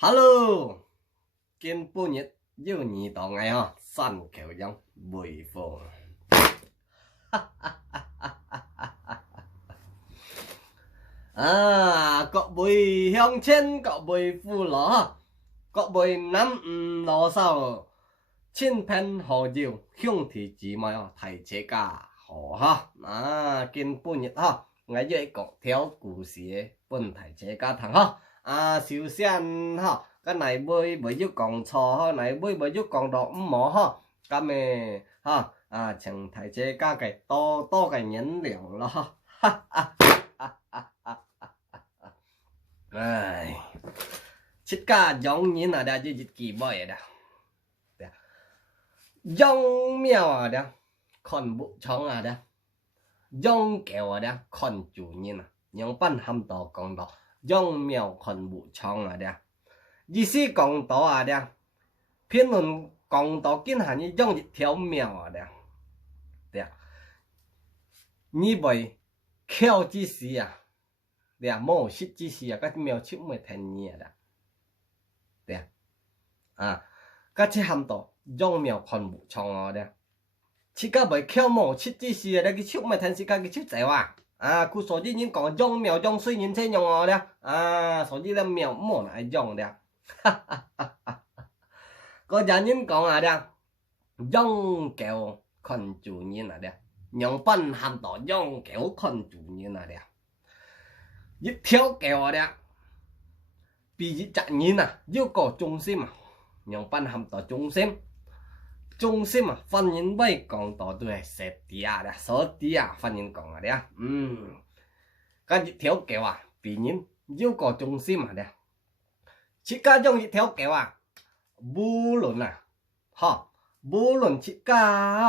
Hello，今半日要二檔藝呵，新橋音回放。各位鄉親，各位父老，各位男唔老少，千篇何要向thị姊妹提車家好哈。今半日哈，我要講條故事嘅本提車家聽哈。首先哈，cái này mới giúp còn trò ha, này mới giúp còn đỏ mỏ ha, cái mẹ ha, chẳng thấy chế cả cái to cái nhẫn liệu lo ha. Chít cả giống như là đã dịch kỳ bơi đó, giống mèo đó, con bụ chóng đó, giống kẹo đó, con chủ nhân những ban hâm tỏ còn đó, giống mèo con bụ chóng đó. 意思講到評論講到今下你用一條苗你袂扣之時冇識之時個苗出沒聽你個這含到用苗看唔創此個袂扣冇識之時個出沒聽時個出仔佢所以人講用苗用水人先用所以咧苗冇來用có gia nhân講用kẹo con chủ nhân những ban hàm tỏ dùng kẹo con chủ nhân ít thiếu kẹo bị chặt nhân yêu cầu trung心những ban hàm tỏ trung心phân nhân bay còn tỏ tuổi sẽ tía số tía phân nhân còn cái ít thiếu kẹo bị nhân yêu cầu trung心chỉ cả dùng ít thiếu kẹo vô luận vô luận chỉ cả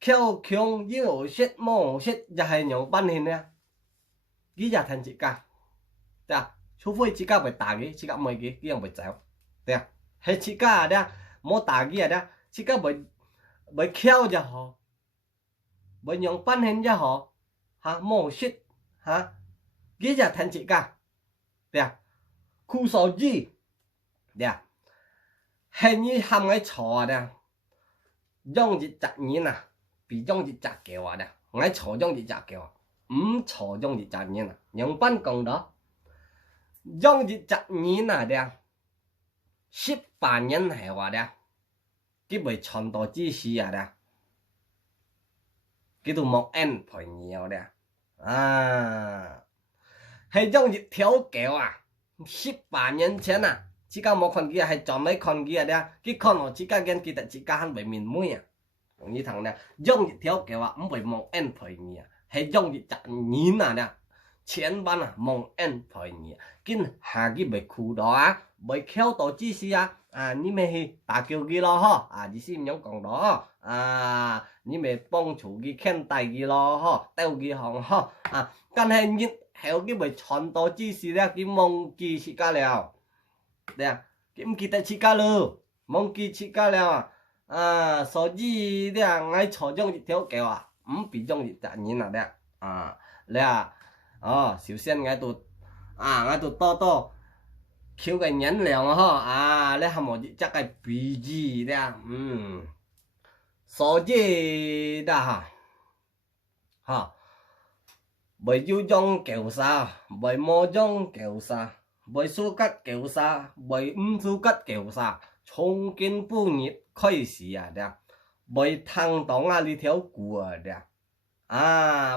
khéo khiêng yêu xét mồ xét giờ hay những ban hình cái giờ thành chỉ cả除非chỉ cả phải tả cái chỉ cả mấy cái phải chéo hay chỉ cả mỗi tả cái chỉ cả bởi khéo giờ họ bởi những ban hình giờ họ mồ xét cái giờ thành chỉ cả khu số gì hình như hàm cái trò dùng gì chặt nhiên bị dùng gì chặt kẹo ngay trò dùng gì chặt kẹo trò dùng gì chặt nhiên những ban công đó dùng gì chặt nhiên ship bản nhân hệ cái bởi chọn đồ chi xí cái đồ một em phải nhiều hay dùng gì thiếu kẹo ship bản nhân chén chỉ có một con kia hay chọn mấy con kia cái con nó chỉ có gen kia chỉ có hắn bị miền mũi như thằng này dùng gì thiếu kẹo không phải mong em phải nhiều hay dùng gì chặt nhìn chén ban mong em phải nhiều kinh hà cái bị khu đó bị kéo tổ chi xí như mày ta kêu kia lo chỉ xem những con đó như mày bông chủ cái khen tay kia lo tao kia hòn cái này như theo cái bị chọn tổ chi xí cái mong kia chỉ cả了kiếm kita chika lu mong ki chika了所以ngay chỗ dùng gì thiếu kẹo bị dùng gì tự nhiên首先ngay tụt to khiêu cái nhẫn liệu hàm một chắc cái bị gì所以bởi yêu dùng kẹo sao bởi mua dùng kẹo sao bởi số cắt kẹo xa bởi số cắt kẹo xa從今半日開始bởi thằng đó đi theo của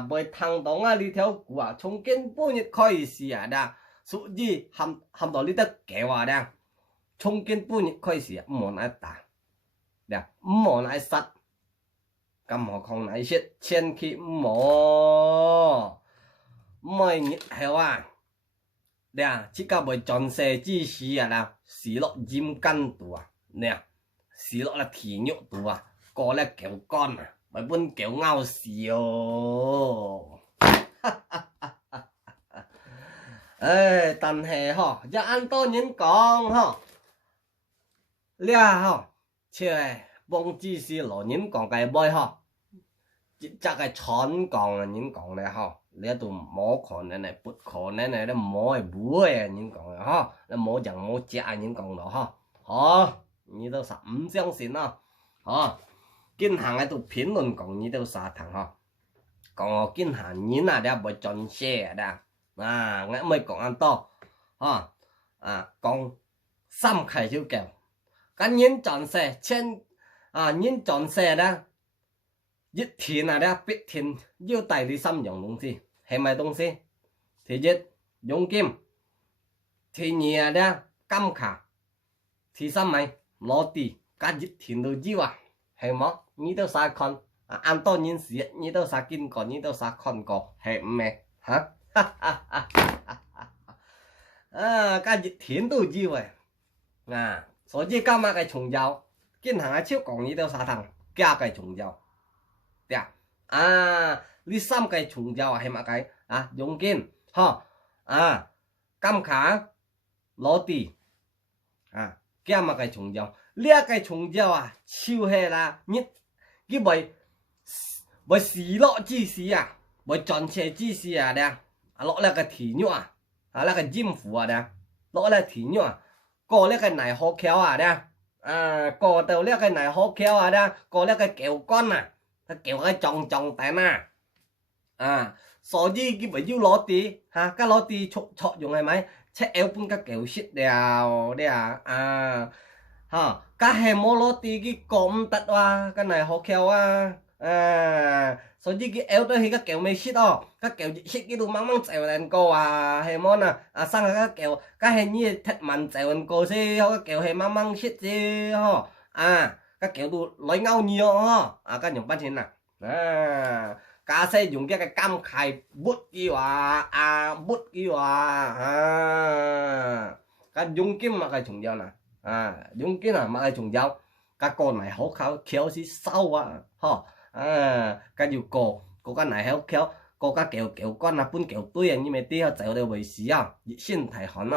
bởi thằng đó đi theo của從今半日開始所以含到你得kẹo從今半日開始唔好來打唔好來殺咁何況來殺千祈唔好每日係chỉ có bởi chọn xe chi xí xí lọ diêm căn tù xí lọ là thí nhộ tù có là kéo con bởi vẫn kéo ngao xíu tần hề giờ ăn to những con chê bông chi xí lọ những con cái bơi chắc cái chón con là những con này lẽ tụ mỏ khó này bút khó này nó mỏ búa những con ha nó mỏ chẳng mỏ chả những con đó ha hả như đâu sắm相信啊hả kinh hàng cái tụ评论講như đâu sa thằng ha còn kinh hàng như nào để bởi chọn xe đã ngay mới còn ăn to ha còn xăm khai chiếu kèo cái nhân chọn xe trên nhân chọn xe đó nhất tiền đã biết tiền yêu tài đi xăm dùng东西係咪東西thứ nhất dùng kim thứ nhì đó cam khả thứ三咪攞地加nhất tiền都yêu係麼你都啥看按多年時你都啥見過你都啥看過係咪嚇加nhất tiền都yêu所以加碼嘅重要經行超講你都啥thằng加嘅重要呢三個重要係乜嘅用金金卡攞地加乜嘅重要呢一個重要超係啦nhất cái bởi xí lọ chi xí bởi tròn xe chi xí đây lọ là cái thí nhựa là cái diêm phủ đây lọ là thí nhựa có là cái này họ kéo đây có tàu là cái này họ kéo đây có là cái kéo con cái kéo cái tròn tại mà所以佢咪要攞啲cái攞啲作用係咪？即係半個舊式了啲cái係冇攞啲佢咁得cái này好巧所以佢eo tới thì cái kẹo mày shit cái kẹo shit cái đồ mang mang chèo lên cô hay món sang cái kẹo cái hay như thật mạnh chèo lên cô xí cái kẹo hay mang mang shit xí cái kẹo đồ lấy ngao nhiều cái nhóm bán tiền cá sẽ dùng cái cam khai bút kia bút kia cái dùng kim mà cái trùng dao dùng kim mà cái trùng dao cái con này hấu khéo xí sâu cái dù cô cái này hấu khéo cô cái kẹo con là bún kẹo tươi như mấy tia chèo đều bị xí xin thầy hòn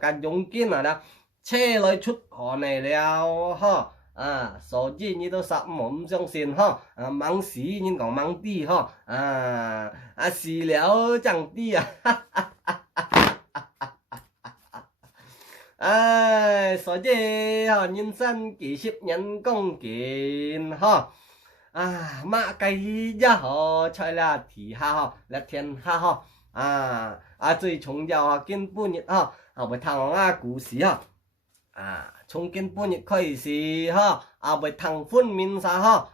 cái dùng kim là đó che lại chút họ này đeo所以你都啥唔相信忙死你講忙啲死了chẳng啲所以人生幾十年功健馬計一才là天下là天下最重要根本日會睇故事從根本日開始會談分面啥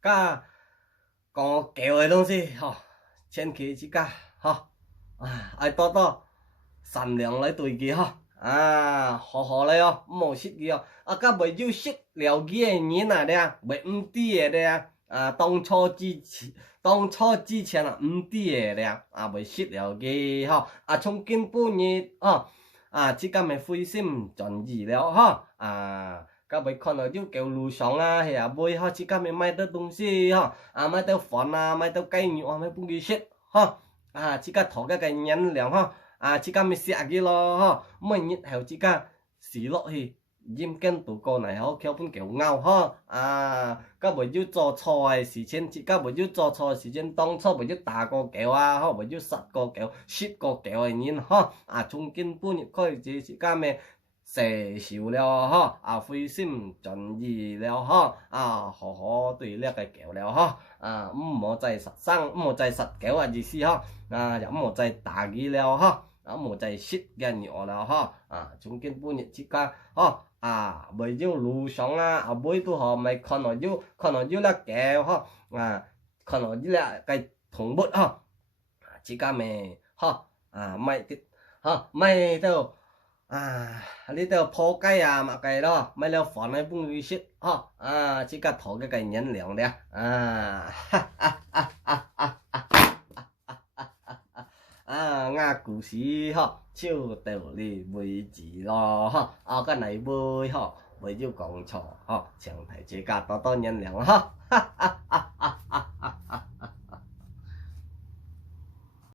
個講教嘅東西千祈之家愛多多善良來對佢好來唔好識佢個未要識了解嘅人咧未唔知嘅咧當初之前唔知嘅咧未識了解從根本日只咁咪灰心盡意了các bạn con ở chỗ kiểu lù sóng hay bơi chỉ cần mình may tới東西may tới phòn may tới cây nhựa may bung đi shit chỉ cần thổi cái nhẫn liệu chỉ cần mình xịa cái lo mình nhịn heo chỉ cần xí lọ thì diêm kén tụ cô này kéo bún kiểu ngao các bạn yêu cho xoài xí trên chỉ các bạn yêu cho xoài xí trên tông cho bạn yêu đá cô kéo bạn yêu sắt cô kéo shit cô kéo ấy nhìn chung kinh bún coi chỉ cần mình sẽ xíu了灰心盡意了好好對呢個狗了唔好再實生唔好再實狗意思又唔好再打佢了唔好再蝕嘅尿了從根本日之間未要路上每都咪看到要呢狗看到呢個同伴之間咪咪都呢度破雞嘛計咯，咪了放喺半個雪只個頭嘅計人涼嘅故事超道理為止咯個này vui 為要講錯前提自家多多人涼